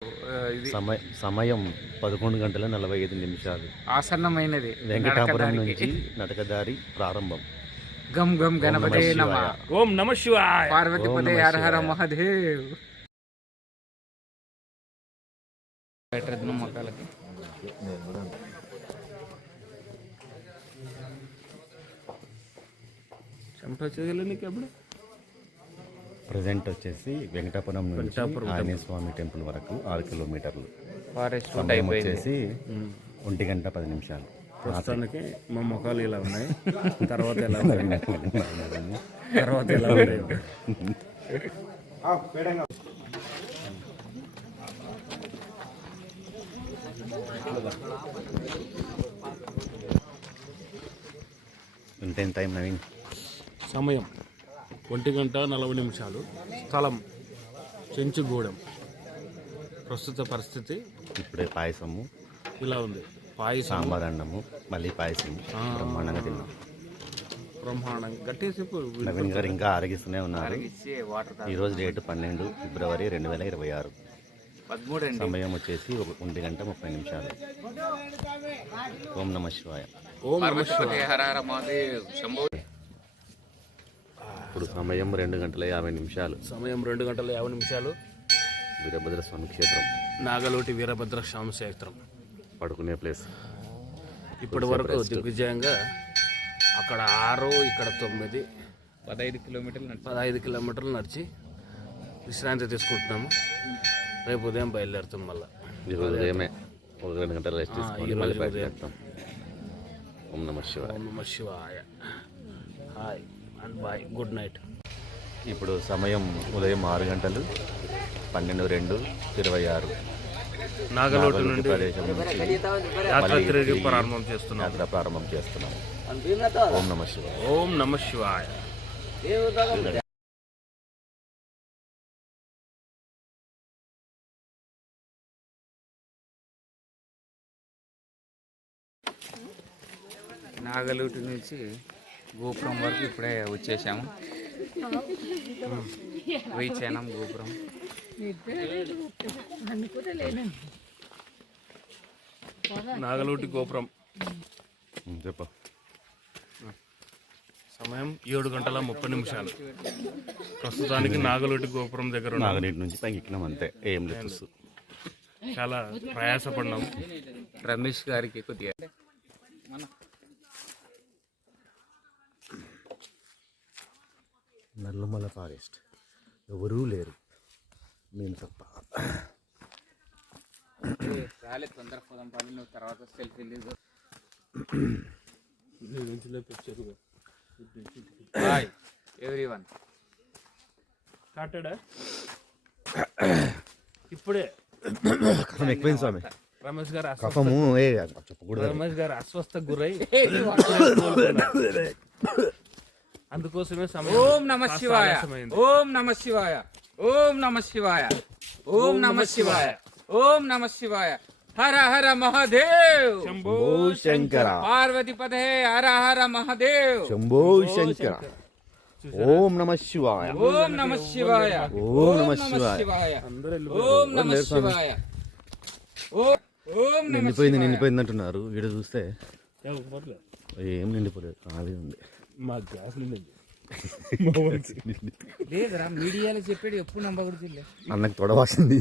సమయం 11:45 ఆసన్నమైనది. వెంకటాపురం నుంచి నడకదారి ప్రారంభం. గం గం గణపతే నమః. ఓం నమః శివాయ. పార్వతీపదే హర హర మహాదేవ్. మొక్కలకి ప్రజెంట్ వచ్చేసి వెంకటాపురం నుంచి ఆంజనేయ స్వామి టెంపుల్ వరకు 6 కిలోమీటర్లు. సమయం వచ్చేసి 1:10. ప్రస్తుతానికి మా ముఖాలు ఇలా ఉన్నాయి. తర్వాత ఎలా ఉన్నాయి? తర్వాత ఎలా ఉన్నాయి? ఎంత టైం నవీన్? సమయం 1:40. స్థలం చెంచుగూడెం. ప్రస్తుత పరిస్థితి ఇప్పుడే పాయసము ఇలా ఉంది. పాయసం, సాంబార్ అన్నము, మళ్ళీ పాయసం బ్రహ్మాండంగా తిన్నాం. బ్రహ్మాండంగా గట్టేసేపు. నవీన్ గారు ఇంకా ఆరగిస్తూనే ఉన్నారు. ఈరోజు డేట్ 12 ఫిబ్రవరి 2026. సమయం వచ్చేసి 1:30. ఓం నమః శివాయ. ఓం నమః శివాయ. హర హర మహాదేవ్ శంభో. ఇప్పుడు సమయం 2:50. సమయం 2:50. వీరభద్ర స్వామి క్షేత్రం, నాగలోటి వీరభద్ర స్వామి క్షేత్రం పడుకునే ప్లేస్. ఇప్పటి వరకు దిగ్విజయంగా అక్కడ 6, ఇక్కడ 9, 15 కిలోమీటర్లు నడిచి విశ్రాంతి తీసుకుంటున్నాము. రేపు ఉదయం బయలుదేరుతాం. మళ్ళీ ఈరోజు ఉదయమే 1 గంట రెస్ట్ తీసుకొని మళ్ళీ బయలుదేరుతాం. ఓం నమః శివాయ. ఓం నమః శివాయ. Hi and bye. Good night. ఇప్పుడు సమయం ఉదయం 6 గంటలు 12:26. నాగలోటు నుండి ప్రదేశం నుంచి యాత్ర ప్రారంభం చేస్తున్నాం. ఓం నమః శివాయ. ఓం నమః శివాయ. నాగలూటి నుంచి గోపురం వరకు ఇప్పుడే వచ్చేసాము. వేచానం గోపురం. నాగలోటి గోపురం. చెప్ప సమయం 7:30. ప్రస్తుతానికి నాగలోటి గోపురం దగ్గర నాగనీటి నుంచి పైకి ఎక్కినాం, అంతే. ఏం లేదు, చాలా ప్రయాసపడినాం. రమేష్ గారికి కొద్దిగా నల్లమల ఫారెస్ట్, ఎవరూ లేరు, నేను తప్ప. రాలే, తొందర పోదాం పని. నువ్వు తర్వాత సెల్ఫీ లేదు. Hi everyone. స్టార్టెడ్ ఇప్పుడే. ఎక్కువైంది స్వామి. రమేష్ గారు అస్వస్థ గురై అందుకోసమే ఓం నమః శివాయ. ఓం నమః శివాయ. ఓం నమః శివాయ. ఓం నమః శివాయ. ఓం నమః శివాయ. హర హర మహాదేవ్ శంభో శంకర. పార్వతీపదే హర హర మహాదేవ్ శంభో శంకర. ఓం నమః శివాయ. ఓం నమః శివాయ. ఓం నమః శివాయ. ఓం నమః శివాయ. ఓం నిండిపోయింది అంటున్నారు. వీడు చూస్తే ఏం నిండిపోలేదు, ఖాళీ ఉంది. మా గ్యాస్ లేదురా, మీడియాలో చెప్పాడు, ఎప్పుడు నమ్మకూడదు. అన్నకు తొడవాసింది.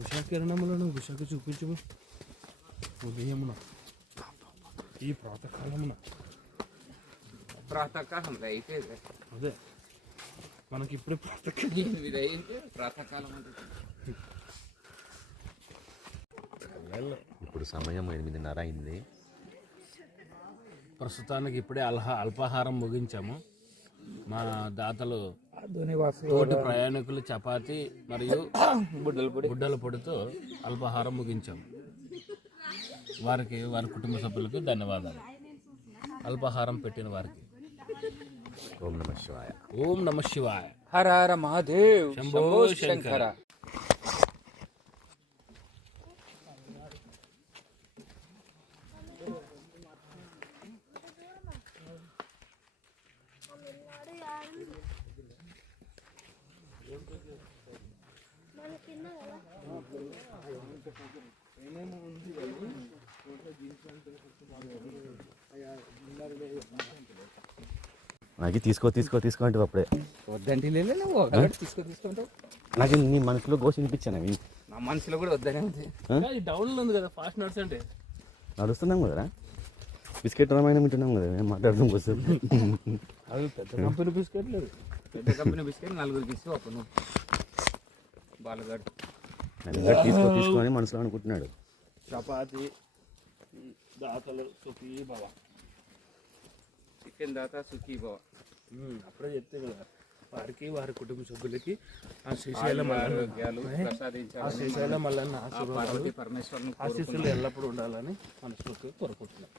విశాఖరణములను విశాఖ చూపించము. ఉదయమున ఈ ప్రాతకాలమున ప్రాతకాలం అయితే అదే మనకి ఇప్పుడే ప్రాతకాలం అంటే. ఇప్పుడు సమయం 8:30 అయింది. ప్రస్తుతానికి ఇప్పుడే అల్పాహారం ముగించాము. మా దాతలు తోటి ప్రయాణికులు చపాతి మరియు బుడ్డల పొడితో అల్పాహారం ముగించాము. వారికి, వారి కుటుంబ సభ్యులకు ధన్యవాదాలు. అల్పాహారం పెట్టిన వారికి. ఓం నమః శివాయ. ఓం నమః శివాయ. హర హర మహాదేవ్ శంభో శంకర. నాకు తీసుకో అంటే అప్పుడే వద్దంటే నువ్వు తీసుకుంటావు. నాకు నీ మనసులో గోసి వినిపించాను అవి నా మనసులో కూడా వద్దనే ఉంది. డౌన్లో ఉంది కదా ఫాస్ట్ నట్స్ అంటే. నడుస్తున్నాం కదా, బిస్కెట్ రామాయణం వింటున్నాం కదా, మేము మాట్లాడదాం కోసం. అవి పెద్ద కంపెనీ బిస్కెట్ లేదు, పెద్ద కంపెనీ బిస్కెట్ నలుగురికి ఇస్తే ఒక నువ్వు బాలగాడు తీసుకొని మనసులో అనుకుంటున్నాడు. చపాతి దాతలు సుఖీ బాబా, చికెన్ దాత సుఖీ బావ. అప్పుడే చెప్తే కదా వారికి వారి కుటుంబ సభ్యులకి ఆ శ్రీశైలం ఆరోగ్యాలు ప్రసాదించాలి. ఆ శ్రీశైలం మల్లన్న పార్వతీ పరమేశ్వరుని ఆశీస్సులు ఎల్లప్పుడూ ఉండాలని మనస్ఫూర్తిగా కోరుకుంటున్నాం.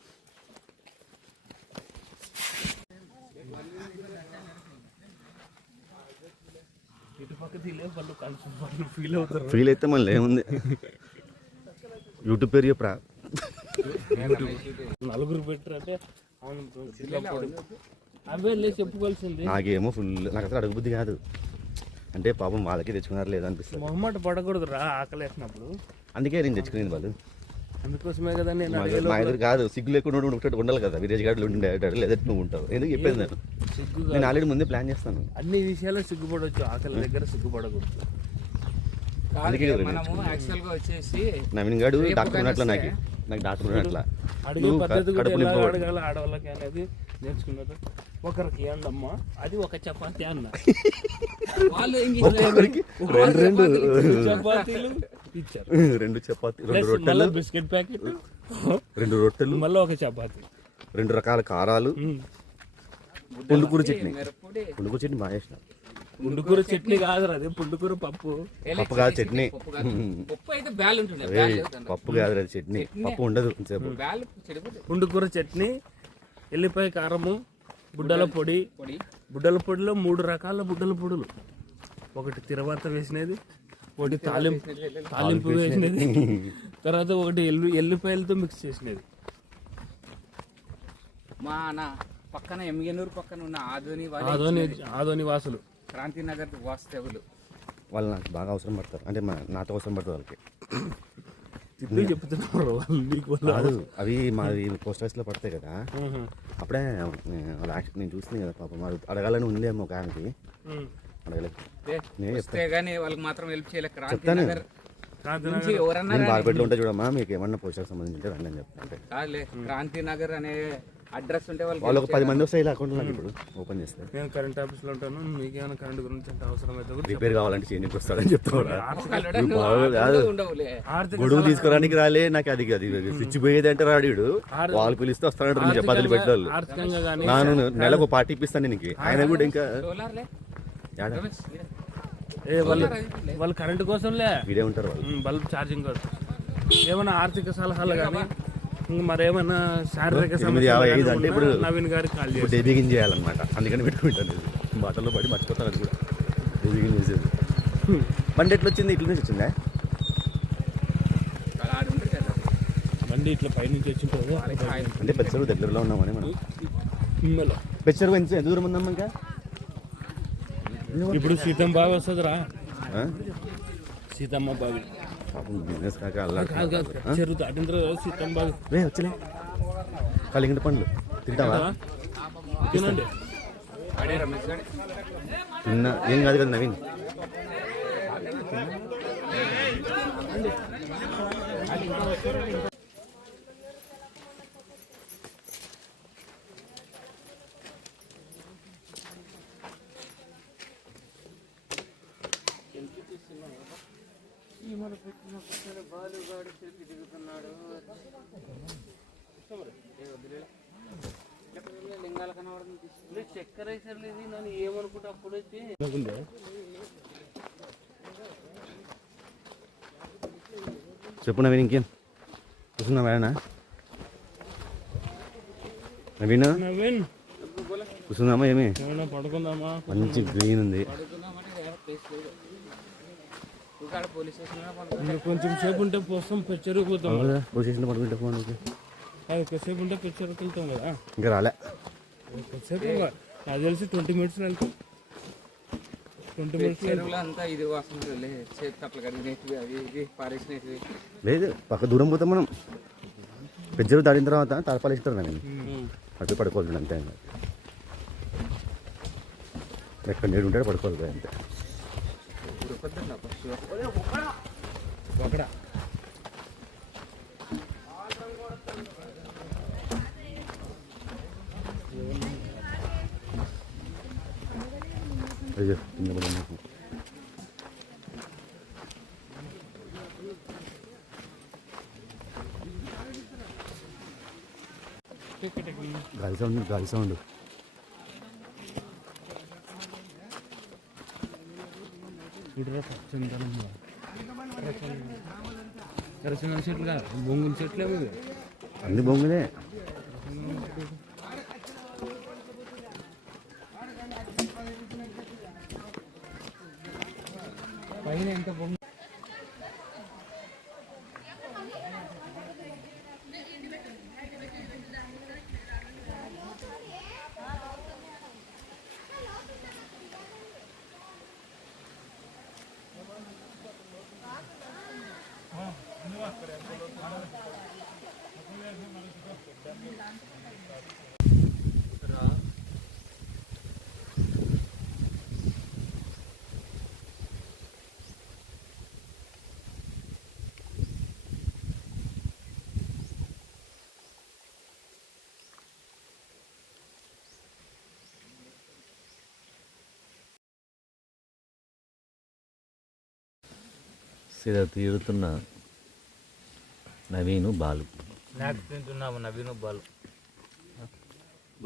ఇటుపక్క తీలే వాళ్ళు కన్ఫర్మ్ ఫీల్ అవుతారు. ఫీల్ అయితే మళ్ళీ ఏముంది, యూట్యూబ్ పేరు చెప్పరా. నలుగురు పెట్టారంటే అవును అవే లేదు చెప్పుకోవాల్సింది. నాకేమో ఫుల్, నాకు అసలు అడుగు బుద్ధి కాదు. అంటే పాపం వాళ్ళకి తెచ్చుకున్నారు లేదా అనిపిస్తుంది. మొహమాట పడకూడదు రా ఆకలి వేసినప్పుడు. అందుకే నేను తెచ్చుకునేది వాళ్ళు. అందుకోసమే కదా నేను మా ఎదురు కాదు, సిగ్గు లేకుండా ఉండాలి కదా. విలేజ్ గార్డులు ఉండే లేదా నువ్వు ఉంటావు. ఎందుకు చెప్పేది నేను ఆల్రెడీ ముందే ప్లాన్ చేస్తాను. అన్ని విషయాల్లో సిగ్గుపడవచ్చు, ఆకలి దగ్గర సిగ్గుపడకూడదు. మనము యాక్చువల్ గా వచ్చేసి నవీన్ గారు డాక్టర్ ఉన్నట్ల, నాకు డాక్టర్ ఉన్నట్ల అడిగే పద్ధతి కూడా ఎలా అడగాల ఆడవాళ్ళకి అనేది నేర్చుకున్నారు. ఒకరికి ఏందమ్మా అది ఒక చపాతి అన్న, వాళ్ళు రెండు చపాతీలు ఇచ్చారు, రెండు చపాతీ, రెండు రొట్టెలు, బిస్కెట్ ప్యాకెట్, రెండు రొట్టెలు, మళ్ళీ ఒక చపాతి, రెండు రకాల కారాలు, పుండుకూర చట్నీ. పుండుకూర చట్నీ బాగా చేసిన. పుండుకూర చట్నీ కాదురా, అదే పుండుకూర పప్పు. పప్పు కాదు చట్నీ, పప్పు అయితే బ్యాల్ ఉంటుంది. పప్పు కాదు అది చట్నీ, పప్పు ఉండదు. పుండుకూర చట్నీ, ఎల్లిపాయ కారము, బుడ్డల పొడి. బుడ్డల పొడిలో 3 రకాల బుడ్డల పొడులు, ఒకటి తిరువాత వేసినది, ఒకటి తాలింపు వేసినది, తర్వాత ఒకటి ఎల్లిపాయలతో మిక్స్ చేసినది. మా నా పక్కన ఎమ్మిగనూరు పక్కన ఉన్న ఆదోని వాసులు, క్రాంతినగర్ వాస్తవులు, వాళ్ళు నాకు బాగా అవసరం పడతారు. అంటే నాతో అవసరం పడుతుంది వాళ్ళకి. ఇప్పుడు చెప్తున్నారు వాళ్ళు నీకు కాదు, అవి మాది పోస్ట్ ఆఫీస్లో పడతాయి కదా. అప్పుడే వాళ్ళ యాక్షన్ నేను చూస్తున్నాను కదా. పాపం అడగాలని ఉందేమో ఒక ఆయనకి, అడగలేదు. వస్తే గానీ వాళ్ళకి మాత్రం హెల్ప్ చేయలేదు. చెప్తాను, నుంచి ఎవరన్నా నేను బార్పేటలో ఉంటే చూడమ్మా, మీకు ఏమన్నా పోస్ట్ ఆఫీస్ సంబంధించి రండి అని చెప్తాను. కాదులే, క్రాంతినగర్ అనే అడ్రస్ ఉంటే వాళ్ళు ఒక 10 మంది వస్తే ఇలా అకౌంట్ నాకు ఇప్పుడు ఓపెన్ చేస్తే. నేను కరెంట్ ఆఫీస్లో ఉంటాను, మీకేమైనా కరెంట్ గురించి అంటే అవసరం అయితే రిపేర్ కావాలంటే చేయడానికి వస్తాడని చెప్తాను. ఉండవులే. గొడుగు తీసుకోవడానికి రాలే, నాకు అది స్విచ్ పోయేది అంటే రాడు, వాళ్ళు పిలిస్తే వస్తాడంటారు. నేను చపాతీలు పెట్టాలి, ఆర్థికంగా కానీ నాను నెలకు పార్టీ ఇప్పిస్తాను నీకు. ఆయన కూడా ఇంకా వాళ్ళు కరెంట్ కోసంలే వీడే ఉంటారు వాళ్ళు, బల్బ్ ఛార్జింగ్ కోసం. ఏమైనా ఆర్థిక సలహాలు కానీ మరేమన్నా శారీరక 8:55 అంటే ఇప్పుడు నవీన్ గారికి కాల్ చేసి డెబిగిన్ చేయాలన్నమాట. అందుకని పెట్టుకుంటాను. మాటల్లో పడి మర్చిపోతాను అది కూడా, డెబిగిన్ చేసేది. బండి ఎట్లా వచ్చింది? ఇట్ల నుంచి వచ్చిందా? బండి ఇట్లా పైనుంచి వచ్చింటుంది. అంటే పెచ్చరు దగ్గరలో ఉన్నామని మనం. పెచ్చరు ఎంత దూరం ఉందమ్మా? ఇంకా ఇప్పుడు సీతమ్మ బావి వస్తుందిరా, సీతమ్మ బావి బిజినెస్ కాక చెరువు దాటిన తర్వాత సీతమ్మ బావి వచ్చలే. కలిగిన పండ్లు తింటావా? తినండి. తిన్నా ఏం కాదు కదా నవీన్. లింగాల కనబడుతుంది. చక్కెర వేసర్లేదు నన్ను ఏమనుకుంటే అప్పుడైతే చెప్పు నవీన్, ఇంకేం కూర్చున్నా మేడనా? నవీన్ నవీన్ కూర్చుందామా? ఏమి పడుకుందామా? మంచి గ్రీన్ ఉంది. కొంచెం సేపు ఉంటే పోస్తాం, పెచ్చరికి పోతాం. పోలీస్ స్టేషన్లో పడుకుంటే ఫోన్ కొద్దిసేపు ఉంటే పెచ్చరికి వెళ్తాం కదా. ఇంకా రాలే. కొద్దిసేపు నాకు తెలిసి 20 minutes వెళ్తాం. చెరువులో అంతా ఇది వాసన చేతి తప్పలు కడిగినవి అవి ఇవి పారేసినవి. లేదు పక్క దూరం పోతాం మనం. పెద్దరు దాటిన తర్వాత తాళపాలు ఇస్తారు నేను అటు పడుకోవాలి అంతే. ఎక్కడ నీడు ఉంటాడు పడుకోవాలి అంతే. ఒకడా అయ్యో కింద పడి గాలి సౌండ్ ఎరసిన చెట్లుగా బొంగుల చెట్లే అన్ని బొంగులే. పైన ఎంత బొంగు. సిర తీరుతున్న నవీను బాలు. స్నాక్స్ తింటున్నాము నవీన్ బాలు.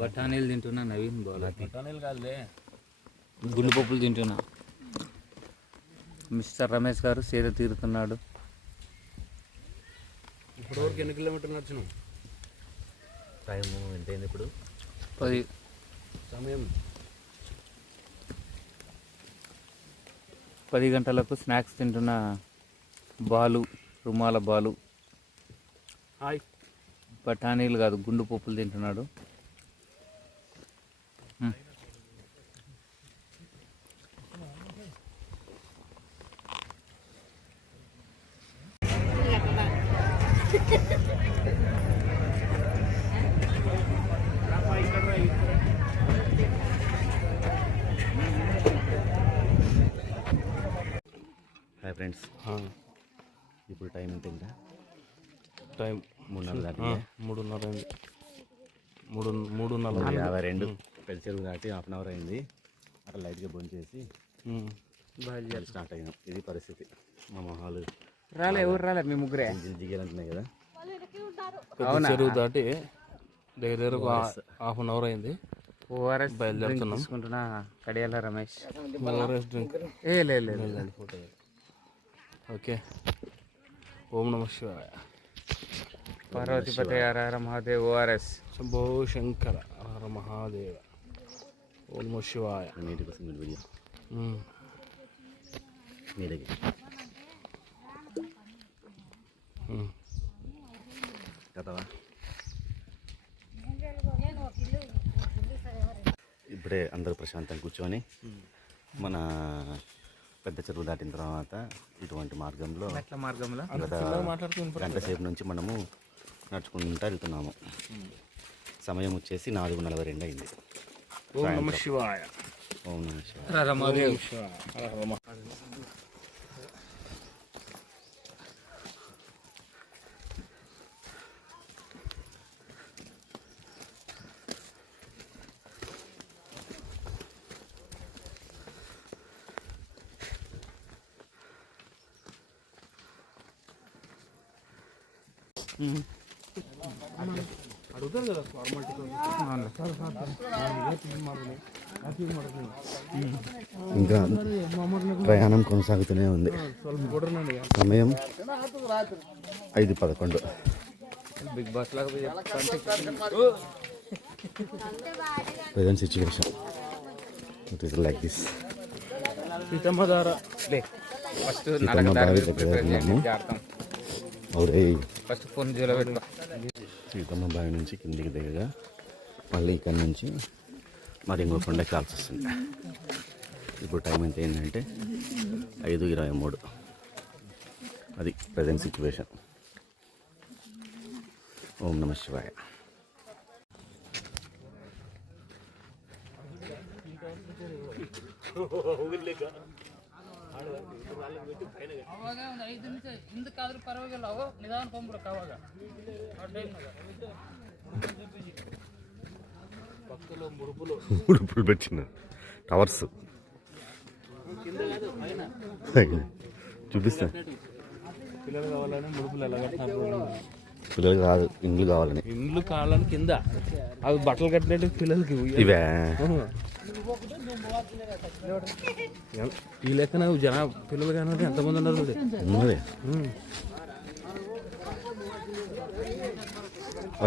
బఠానీలు తింటున్నా నవీన్ బాలు. బఠానీలు కాదులే, గుండు పప్పులు తింటున్నా. మిస్టర్ రమేష్ గారు సేద తీరుతున్నాడు. ఇప్పుడు వరకు ఎన్ని కిలోమీటర్లు నడిచినాం? టైం ఎంతైంది ఇప్పుడు? 10 సమయం 10 గంటలకు స్నాక్స్ తింటున్న బాలు, రుమాల బాలు. హాయ్. బఠానీలు కాదు గుండు పప్పులు తింటున్నాడు. హాయ్ ఫ్రెండ్స్, ఇప్పుడు టైం ఎంత ఇంకా? టైం 3:30 దాటి 3:30 అయింది. 3:52. పెద్ద చెరువు దాటి 1/2 అవర్ అయింది. అట్లా లైట్గా భోజనం చేసి స్టార్ట్ అయినాం. ఇది పరిస్థితి. మా మొహాలు ఎవరు రాలే, మీ ముగ్గురే జిగేలంటున్నాయి కదా. చెరువు దాటి దగ్గర 1/2 అవర్ అయింది. ఓఆర్ఎస్ బయలుదేరుతున్నాం. తీసుకుంటున్నా. కడియాల రమేష్ ఓఆర్ఎస్ డ్రింక్. లేదు. ఓకే. ఓం నమ శివాయ. పార్వతీపతి హర హర మహాదేవ్. ఓఆర్ఎస్. శంభో శంకర హర మహాదేవ. ఓం నమ శివాయ. 80% వీడియో మీ దగ్గర. కదవా ఇప్పుడే అందరూ ప్రశాంతంగా కూర్చొని మన పెద్ద చెరువు దాటిన తర్వాత ఇటువంటి మార్గంలో గంట సేపు నుంచి మనము నడుచుకుంటూ వెళ్తున్నాము. సమయం వచ్చేసి 4:42 అయింది. ఓం నమ శివాయ. ఓం నమ శివాయ. అడుగుతారు కదా ఫార్మాలిటీ. ఇంకా ప్రయాణం కొనసాగుతూనే ఉంది. సమయం 5:11. బిగ్ బాస్ లాగా present situation it is like this. Seethamma ధార ఫస్ట్ సీతమ్మ బావి దగ్గర ఉన్నాము. ఫస్ట్ ఫోన్ జోలో పెట్టు. సీతమ్మ బావి నుంచి కిందికి దిగగా మళ్ళీ ఇక్కడ నుంచి మరి ఇంకో కొండ కాల్సి వస్తుంది. ఇప్పుడు టైం ఎంత ఏంటంటే 5:23. అది ప్రజెంట్ సిచ్యువేషన్. ఓం నమః శివాయ. ముడుపులు పెట్టిన టవర్స్ చూపిస్తా. పిల్లలు కావాలని ముడుపులు ఎలా కట్టినప్పుడు పిల్లలు కాదు, ఇండ్లు కావాలని. ఇండ్లు కావాలని కింద అవి బట్టలు కట్టినట్టు పిల్లలకి ఇవే ఈ లెక్కన పిల్లలు కానీ ఎంతమంది ఉన్నారు ఉన్నది.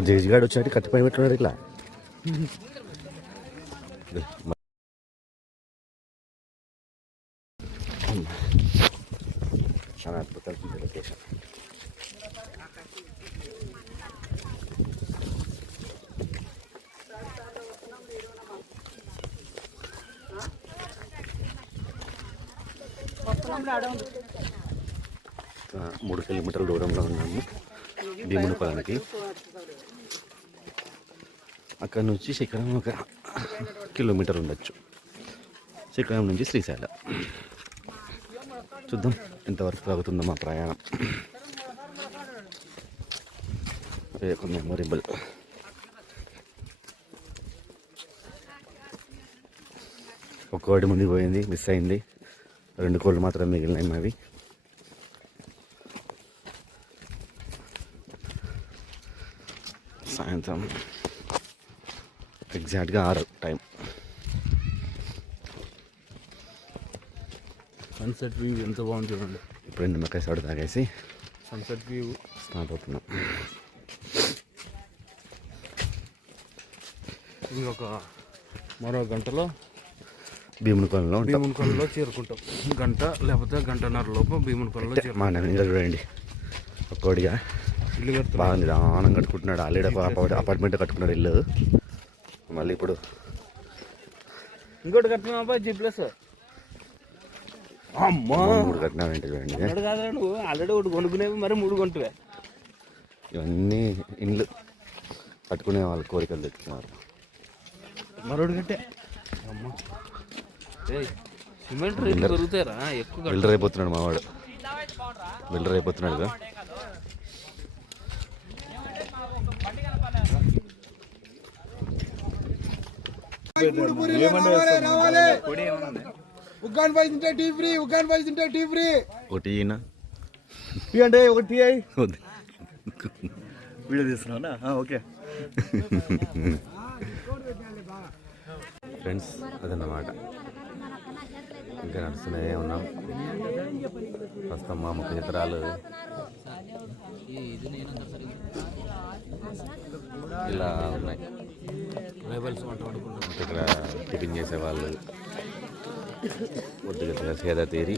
జేజీగాడు వచ్చాడు కట్టిపై పెట్టున్నాడు ఇట్లా. చాలా అద్భుతమైన లొకేషన్. మూడు కిలోమీటర్ల దూరంలో ఉన్నాము భీముని పొలానికి. అక్కడ నుంచి శిఖరం 1 కిలోమీటర్ ఉండొచ్చు. శిఖరం నుంచి శ్రీశైలం. చూద్దాం ఎంతవరకు సాగుతుందో మా ప్రయాణం. అదే ఒక మెమొరబుల్. ఒక కోడి ముందు పోయింది, మిస్ అయింది. 2 కోళ్ళు మాత్రం మిగిలినాయి మావి. సాయంత్రం ఎగ్జాక్ట్గా 6 టైం. సన్సెట్ వ్యూ ఎంత బాగుంది చూడండి. ఇప్పుడు నిమ్మకాయ సోడా తాగేసి సన్సెట్ వ్యూ స్టార్ట్ అవుతున్నాం. ఇంకొక మరో గంటలో భీమునికొండలో ఉంటాం. భీమునికొండలో చేరుకుంటాం. గంట లేకపోతే గంటన్నర లోపు భీమునికొండలో చేరుకుంటాం. మా ఇంకా చూడండి ఒక్కోడిగా ఇల్లు కడుతున్నాం. బాగా నిదానం కట్టుకుంటున్నాడు. ఆల్రెడీ అపార్ట్మెంట్ కట్టుకున్నాడు ఇల్లు. మళ్ళీ ఇప్పుడు ఇంకోటి కట్టినా అబ్బాయి G+. అమ్మా 3 కట్టినావేంటి చూడండి. కాదా నువ్వు ఆల్రెడీ ఒకటి కొనుక్కునేవి, మరి 3 కొంటువే. ఇవన్నీ ఇండ్లు కట్టుకునే వాళ్ళ కోరికలు తెచ్చుకున్నారు. మరొకటి కట్టే. అమ్మా సిమెంట్ రేట్లు పెరుగుతారా ఎక్కువ. బిల్డర్ అయిపోతున్నాడు మావాడు. బిల్డర్ అయిపోతున్నాడుగా. ఒకటి అంటే ఒకటి వీడియో తీస్తున్నావునా? ఓకే ఫ్రెండ్స్, అదన్నమాట. ఇంకా నడుస్తూనే ఉన్నాం. ప్రస్తుతం మా ముఖ్య చిత్రాలు ఇలా ఉన్నాయి. ఇక్కడ టిఫిన్ చేసేవాళ్ళు కొద్దిగా సేద తీరి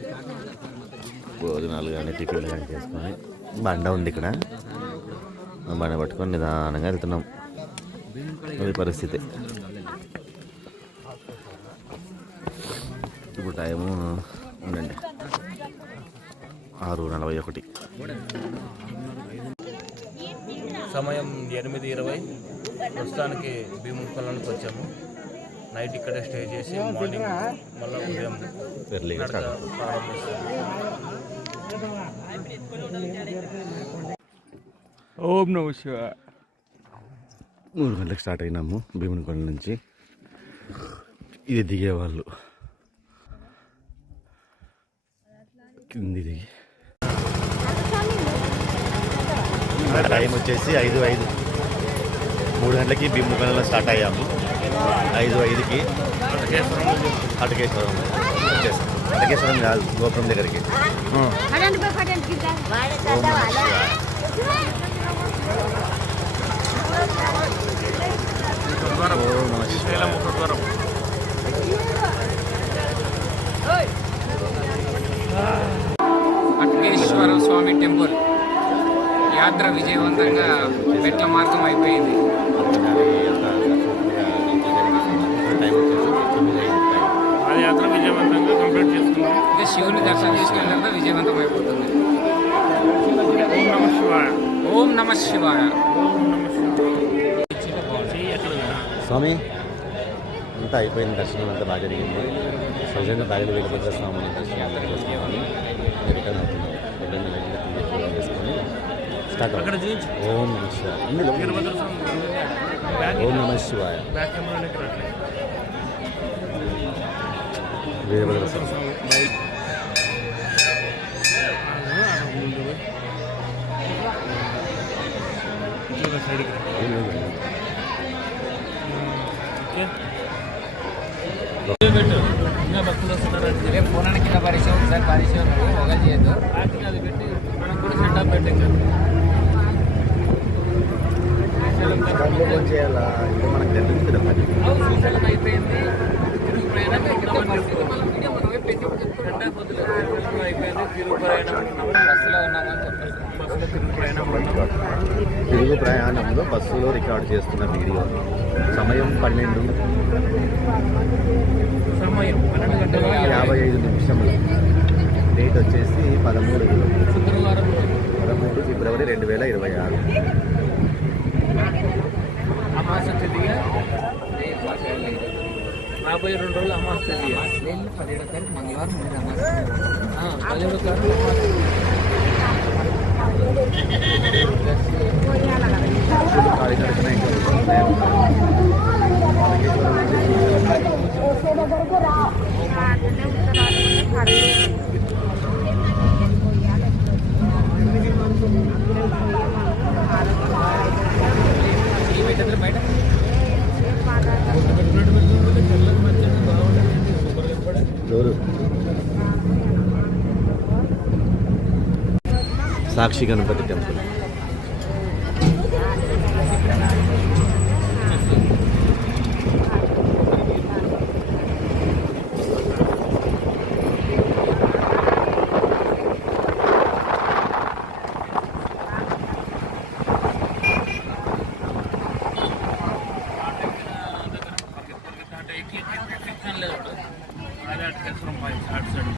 భోజనాలు కానీ టిఫిన్లు కానీ చేసుకొని బండ ఉంది ఇక్కడ. బండ పట్టుకొని నిదానంగా వెళ్తున్నాం. అది పరిస్థితి. ఇప్పుడు టైము ఉండండి 6:41. సమయం 8:20. ప్రస్తుతానికి భీమునికొండకి వచ్చాము. నైట్ ఇక్కడే స్టే చేసి మార్నింగ్ మళ్ళీ ఉదయం ఎర్లీగా స్టార్ట్. ఓం నమః శివాయ. 3 గంటలకు స్టార్ట్ అయినాము భీమునికొండ నుంచి. ఇది దిగేవాళ్ళు కింది దిగి. టైం వచ్చేసి 5:05. 3 గంటలకి భీమునికొండలో స్టార్ట్ అయ్యాము. 5:05కి అటకేశ్వరం వచ్చేసాం. అటకేశ్వరం కాదు, గోపురం దగ్గరికి. అటకేశ్వర స్వామి టెంపుల్ యాత్ర విజయవంతంగా మెట్ల మార్గం అయిపోయింది. ఆ యాత్ర విజయవంతంగా శివుని దర్శనం చేసుకున్న తర్వాత విజయవంతం అయిపోతుంది. ఓం నమ శివాయ. ఓం నమ శివాయ. ఓం నమ శివాయ. చెయ్యి ఎక్కడ ఉందా? స్వామి అంతా అయిపోయింది, దర్శనం అంతా బాగా జరిగింది. సహజంగా తాగిన వీళ్ళభద్ర స్వామిని దర్శనం అంతా చేసుకోవాలి. రిటర్న్ అవుతుంది. రిటర్న్ వెళ్ళి చేసుకొని స్టార్ట్ అక్కడ అవుతుంది. చేయించు. ఓం నమ శివాయ. ఇందులో వీరభద్ర స్వామి బ్యాక్ ఓం నమ శివాయ. బ్యాక్ కెమెరాలోకి రావట్లేదు. వీరభద్ర స్వామి. స్వామి బయట. ముందు ఇట్లా సైడ్కి రా. ఏం లేదు. ఓకే. పెట్టు. ఇంకా భక్తులు వస్తున్నారు. రేపు ఫోన్ కింద పరిచయం ఒకసారి పరిచయం ఒకగా చేయొద్దు. రాత్రికి అది పెట్టి మనకు కూడా సెటప్ పెట్టి ఏం చేయాలా ఇది మనకు తెలుస్తుంది కదా మరి. శ్రీశైలం అయిపోయింది. తిరుగు ప్రయాణం ఇక్కడ పరిస్థితి మనం వీడియో మనం పెట్టి చెప్తాం. అయిపోయింది. తిరుగు ప్రయాణం బస్సులో ఉన్నామని చెప్పేసి బస్సులో తిరుగు ప్రయాణం ఉన్నాం. తిరుగు ప్రయాణంలో బస్సులో రికార్డ్ చేస్తున్న వీడియో. సమయం 12 సమయం 12 గంటల 55 నిమిషములు. డేట్ వచ్చేసి 13 శుక్రవారం 13 ఫిబ్రవరి 2026. అమావాస్య తిథిగా 42 రోజులు అమావాస్య తిథిగా 17వ తారీఖు మంగళవారం ఉంది అన్నమాట. 17వ తారీఖు అమావాస్య. కాలినడకన ఇంకా బయట ఎవరు సాక్షి గణపతి టెంపుల్.